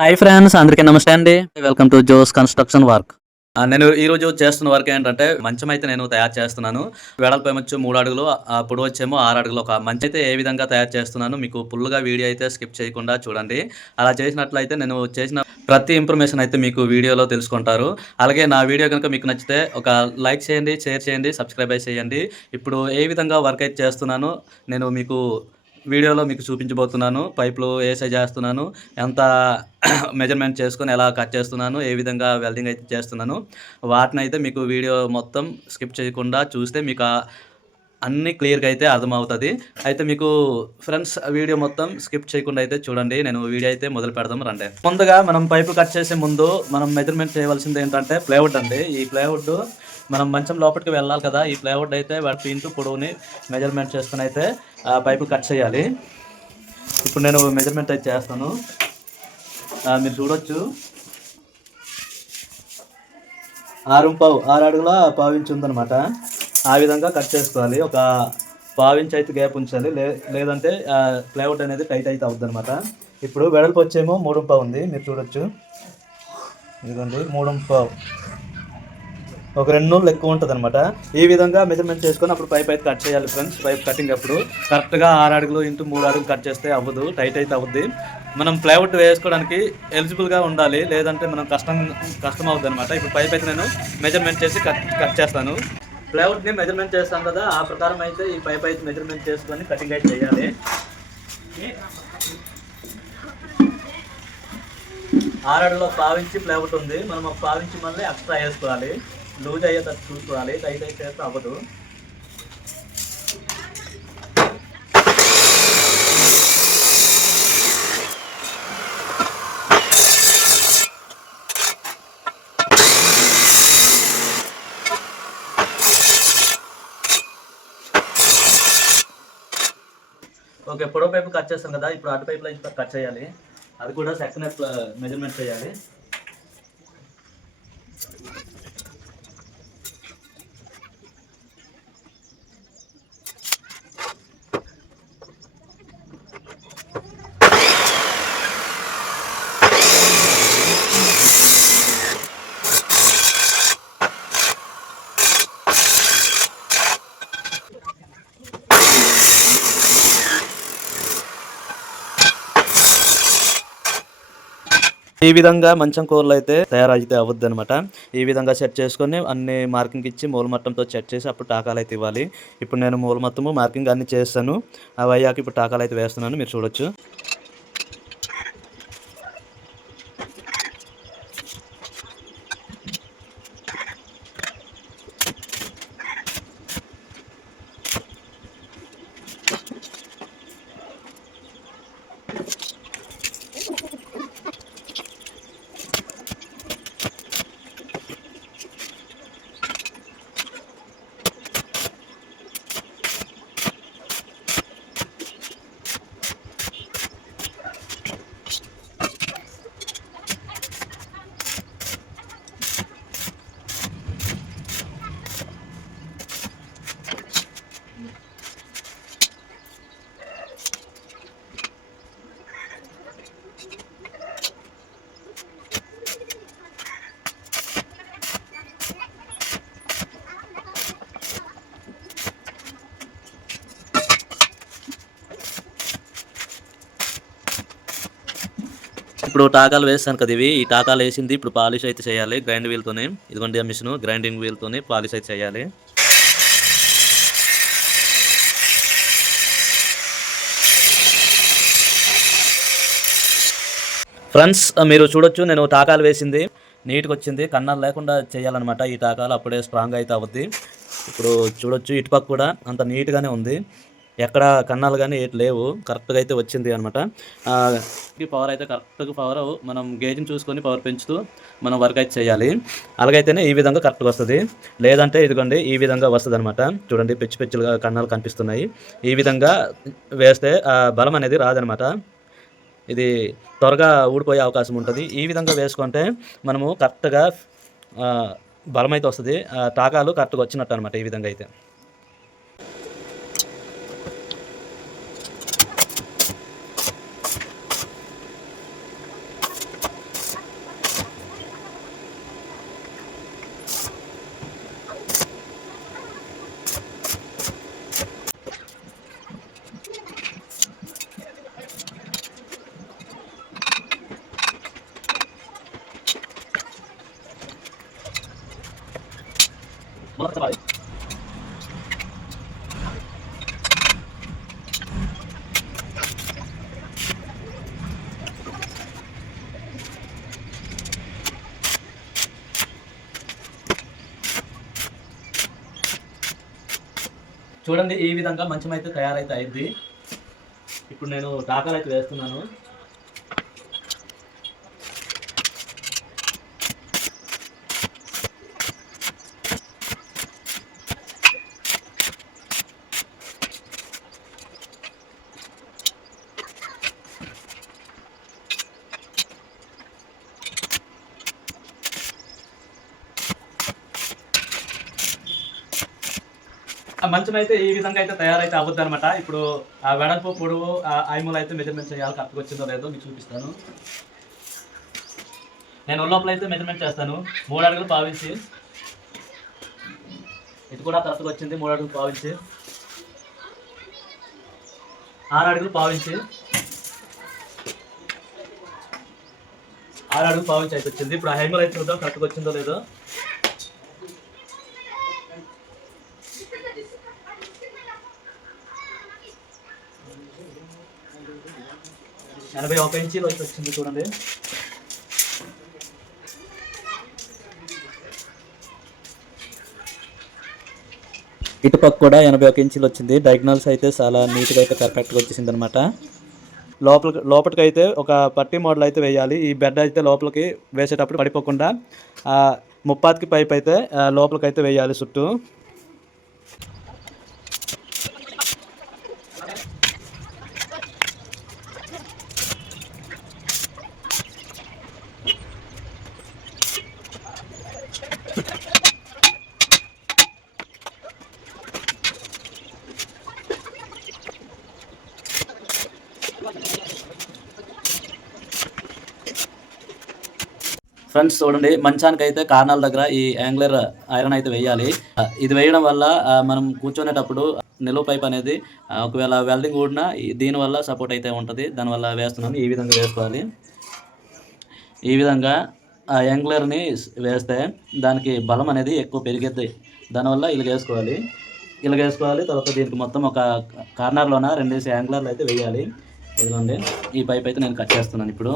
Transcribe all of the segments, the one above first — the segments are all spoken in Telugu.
హాయ్ ఫ్రెండ్స్, అందరికీ నమస్తే అండి. Welcome to Jo's construction work. నేను ఈరోజు చేస్తున్న వర్క్ ఏంటంటే మంచం అయితే నేను తయారు చేస్తున్నాను. వెడల్పు ఏమొచ్చు 3 అడుగులు, పొడవు వచ్చేమో 6 అడుగులు. ఒక మంచం అయితే ఏ విధంగా తయారు చేస్తున్నాను మీకు ఫుల్‌గా వీడియో అయితే స్కిప్ చేయకుండా చూడండి. అలా చేసినట్లయితే నేను చేసిన ప్రతి ఇన్ఫర్మేషన్ అయితే మీకు వీడియోలో తెలుసుకుంటారు. అలాగే నా వీడియో గనుక మీకు నచ్చితే ఒక లైక్ చేయండి, షేర్ చేయండి, సబ్స్క్రైబ్ అయితే చేయండి. ఇప్పుడు ఏ విధంగా వర్క్ అయితే చేస్తున్నానో నేను మీకు వీడియోలో మీకు చూపించబోతున్నాను. పైపులు ఏ సైజ్ ఏస్తున్నాను, ఎంత మెజర్‌మెంట్ చేసుకొని ఎలా కట్ చేస్తున్నాను, ఏ విధంగా వెల్డింగ్ అయితే చేస్తున్నాను, వాటినైతే మీకు వీడియో మొత్తం స్కిప్ చేయకుండా చూస్తే మీకు అన్నీ క్లియర్‌గా అయితే అర్థమవుతది. అయితే మీకు ఫ్రెండ్స్ వీడియో మొత్తం స్కిప్ చేయకుండా అయితే చూడండి. నేను వీడియో అయితే మొదలు పెడదాం రండి. ముందుగా మనం పైపులు కట్ చేసే ముందు మనం మెజర్‌మెంట్ చేయవలసింది ఏంటంటే ప్లైవుడ్ అండి. ఈ ప్లైవుడ్ మనం మంచం లోపలికి వెళ్ళాలి కదా! ఈ ప్లైవుడ్ అయితే వెడల్పు ఇంటూ పొడవుని మెజర్‌మెంట్ చేసుకొని అయితే పైపులు కట్ చేయాలి. ఇప్పుడు నేను మెజర్‌మెంట్ అయితే చేస్తాను. మీరు చూడొచ్చు 6 అడుగుల పావించి ఉందనమాట. ఆ విధంగా కట్ చేసుకోవాలి. ఒక పావించి అయితే గ్యాప్ ఉంచాలి. లేదంటే ప్లైవుడ్ అనేది టైట్ అయితే అవుద్దనమాట. ఇప్పుడు వెడల్పు వచ్చేమో 3 ఉంది. మీరు చూడొచ్చు. ఇదిగోండి 3 ఒక 2 నూళ్ళు ఎక్కువ ఉంటుందన్నమాట. ఈ విధంగా మెజర్మెంట్ చేసుకొని అప్పుడు పైప్ అయితే కట్ చేయాలి ఫ్రెండ్స్. పైప్ కటింగ్ అప్పుడు కరెక్ట్గా 6 అడుగులు ఇంటూ 3 అడుగులు కట్ చేస్తే అవ్వదు, టైట్ అయితే అవుద్ది. మనం ప్లైవుడ్ వేసుకోవడానికి ఎలిజిబుల్గా ఉండాలి, లేదంటే మనం కష్టం అవుద్ది అనమాట. ఇప్పుడు పైప్ అయితే నేను మెజర్మెంట్ చేసి కట్ చేస్తాను. ప్లైవుడ్ని మెజర్మెంట్ చేస్తాను కదా, ఆ ప్రకారం అయితే ఈ పైప్ అయితే మెజర్మెంట్ చేసుకొని కటింగ్ అయితే చేయాలి. 6 అడుగులో పావించి ప్లైవుడ్ ఉంది. మనం ఒక పావించి మళ్ళీ ఎక్స్ట్రా వేసుకోవాలి. లూజ్ అయ్యేటట్టు చూసుకోవాలి, టైట్ అయితే చేస్తే అవ్వదు. ఓకే, పొడవు పైపు కట్ చేస్తాం కదా, ఇప్పుడు అటు పైపులో కట్ చేయాలి. అది కూడా సెక్షన్ మెజర్మెంట్ చేయాలి. ఈ విధంగా మంచం కూరలు అయితే తయారైతే అవద్దు అనమాట. ఈ విధంగా సెట్ చేసుకొని అన్ని మార్కింగ్ ఇచ్చి మూలమట్టంతో సెట్ చేసి అప్పుడు టాకాలు అయితే ఇవ్వాలి. ఇప్పుడు నేను మూలమట్టము మార్కింగ్ అన్ని చేస్తాను. అవి అయ్యాక ఇప్పుడు టాకాలు అయితే వేస్తున్నాను, మీరు చూడొచ్చు. ఇప్పుడు టాకాలు వేస్తాను కదా, ఈ టాకాలు వేసింది ఇప్పుడు పాలిష్ అయితే చేయాలి గ్రైండ్ వీల్తోనే. ఇదిగోండి ఆ మిషన్ గ్రైండింగ్ వీల్తోనే పాలిష్ అయితే చేయాలి. ఫ్రెండ్స్ మీరు చూడొచ్చు, నేను టాకాలు వేసింది నీట్గా వచ్చింది. కన్నాలు లేకుండా చేయాలన్నమాట ఈ టాకాలు, అప్పుడే స్ట్రాంగ్ అయితే అవుద్ది. ఇప్పుడు చూడొచ్చు ఇటుపక్క కూడా అంత నీట్గానే ఉంది, ఎక్కడ కన్నాలు కానీ ఏటి లేవు, కరెక్ట్గా అయితే వచ్చింది అనమాట. పవర్ అయితే కరెక్ట్గా పవర్ మనం గేజ్ని చూసుకొని పవర్ పెంచుతూ మనం వర్క్ అయితే చేయాలి. అలాగైతేనే ఈ విధంగా కరెక్ట్గా వస్తుంది. లేదంటే ఇదిగోండి ఈ విధంగా వస్తుంది అనమాట. చూడండి పిచ్చి పిచ్చులుగా కన్నాలు కనిపిస్తున్నాయి. ఈ విధంగా వేస్తే బలం అనేది రాదనమాట. ఇది త్వరగా ఊడిపోయే అవకాశం ఉంటుంది. ఈ విధంగా వేసుకుంటే మనము కరెక్ట్గా బలం అయితే వస్తుంది. టాకాలు కరెక్ట్గా వచ్చినట్టు అనమాట ఈ విధంగా అయితే. చూడండి ఈ విధంగా మంచం అయితే తయారైతే అయింది. ఇప్పుడు నేను టాకాలు అయితే వేస్తున్నాను. ఆ మంచం అయితే ఈ విధంగా అయితే తయారైతే అవ్వద్దు అనమాట. ఇప్పుడు ఆ వెడల్పు పొడవు ఐమూలు అయితే మెజర్మెంట్ చేయాలి, కరెక్ట్గా వచ్చిందో లేదో మీకు చూపిస్తాను. నేను లోపల అయితే మెజర్మెంట్ చేస్తాను. 3 అడుగులు పావించి, ఇది కూడా కరెక్ట్గా వచ్చింది. 3 అడుగులు పావించి, 6 అడుగులు పావించి, 6 అడుగులు పావించి అయితే వచ్చింది. ఇప్పుడు ఆ ఐమూలు అయితే చూద్దాం కరెక్ట్గా వచ్చిందో లేదో. ఎనభై 1 ఇంచీలు అయితే వచ్చింది చూడండి. ఇటుపక్క కూడా 81 ఇంచీలు వచ్చింది. డయాగ్నల్స్ అయితే చాలా నీట్గా అయితే పర్ఫెక్ట్గా వచ్చేసింది అనమాట. లోపలికి అయితే ఒక పట్టీ మోడల్ అయితే వేయాలి. ఈ బెడ్ అయితే లోపలికి వేసేటప్పుడు పడిపోకుండా 30కి పైప్ అయితే లోపలికి అయితే వేయాలి చుట్టూ. ఫ్రెండ్స్ చూడండి, మంచానికి అయితే కార్నర్ దగ్గర ఈ యాంగ్లర్ ఐరన్ అయితే వేయాలి. ఇది వేయడం వల్ల మనం కూర్చునేటప్పుడు నిలువ పైప్ అనేది ఒకవేళ వెల్డింగ్ ఊడినా దీనివల్ల సపోర్ట్ అయితే ఉంటుంది. దానివల్ల వేస్తున్నాను. ఈ విధంగా వేసుకోవాలి. ఈ విధంగా ఆ యాంగ్లర్ని వేస్తే దానికి బలం అనేది ఎక్కువ పెరిగేది. దానివల్ల ఇలా వేసుకోవాలి. తర్వాత దీనికి మొత్తం ఒక కార్నర్లోన 2 యాంగ్లర్లు అయితే వేయాలి. ఇదిగోండి, ఈ పైప్ అయితే నేను కట్ చేస్తున్నాను ఇప్పుడు.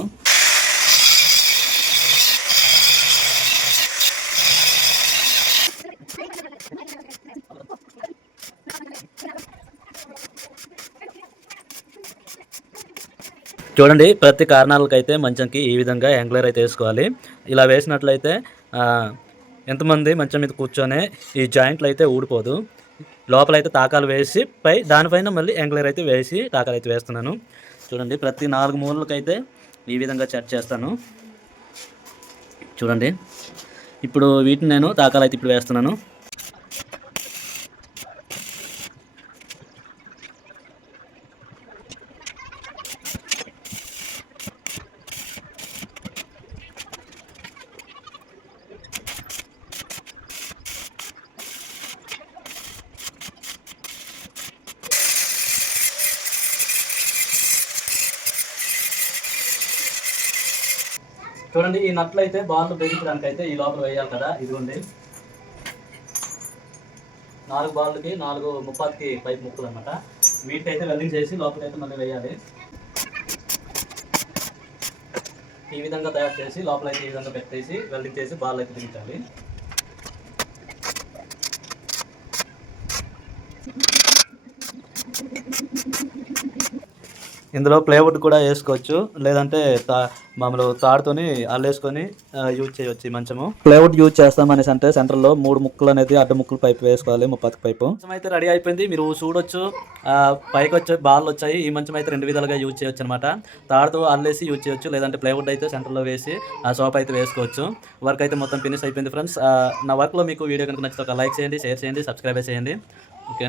చూడండి, ప్రతి కార్నర్లకు అయితే మంచంకి ఈ విధంగా యాంగ్లర్ అయితే వేసుకోవాలి. ఇలా వేసినట్లయితే ఎంతమంది మంచం మీద కూర్చొని ఈ జాయింట్లు అయితే ఊడిపోదు. లోపలైతే తాకాలు వేసి దానిపైన మళ్ళీ యాంగ్లర్ అయితే వేసి తాకాలు అయితే వేస్తున్నాను. చూడండి, ప్రతి 4 మూలలకైతే ఈ విధంగా సెట్ చేస్తాను. చూడండి, ఇప్పుడు వీటిని నేను తాకాలు అయితే ఇప్పుడు వేస్తున్నాను. చూడండి, ఈ నట్లు అయితే బాల్ బిగించడానికి అయితే ఈ లోపల వేయాలి కదా. ఇదిగోండి, 4 బాల్కి 4 ముప్పాతికి పైప్ ముక్కలు అనమాట. వీటికైతే వెల్డింగ్ చేసి లోపలైతే మళ్ళీ వేయాలి. ఈ విధంగా తయారు చేసి లోపలైతే ఈ విధంగా పెట్టేసి వెల్డింగ్ చేసి బాల్ అయితే బిగించాలి. ఇందులో ప్లేవుడ్ కూడా వేసుకోవచ్చు, లేదంటే మామూలు తాడుతోని అల్లేసుకొని యూజ్ చేయవచ్చు. ఈ మంచము ప్లేవుడ్ యూజ్ చేస్తామనేసి అంటే సెంటర్లో 3 ముక్కలు అనేది అడ్డ ముక్కలు పైపు వేసుకోవాలి. 30 పైపు మంచం అయితే రెడీ అయిపోయింది. మీరు చూడొచ్చు, పైకి వచ్చే బాల్ వచ్చాయి. ఈ మంచం అయితే 2 విధాలుగా యూజ్ చేయొచ్చు అనమాట. తాడుతో అల్లేసి యూజ్ చేయొచ్చు, లేదంటే ప్లేవుడ్ అయితే సెంటర్లో వేసి ఆ సోఫా అయితే వేసుకోవచ్చు. వర్క్ అయితే మొత్తం ఫినిష్ అయిపోయింది ఫ్రెండ్స్. నా వర్క్లో మీకు వీడియో కనుక నచ్చితే ఒక లైక్ చేయండి, షేర్ చేయండి, సబ్స్క్రైబ్ చేయండి. ఓకే.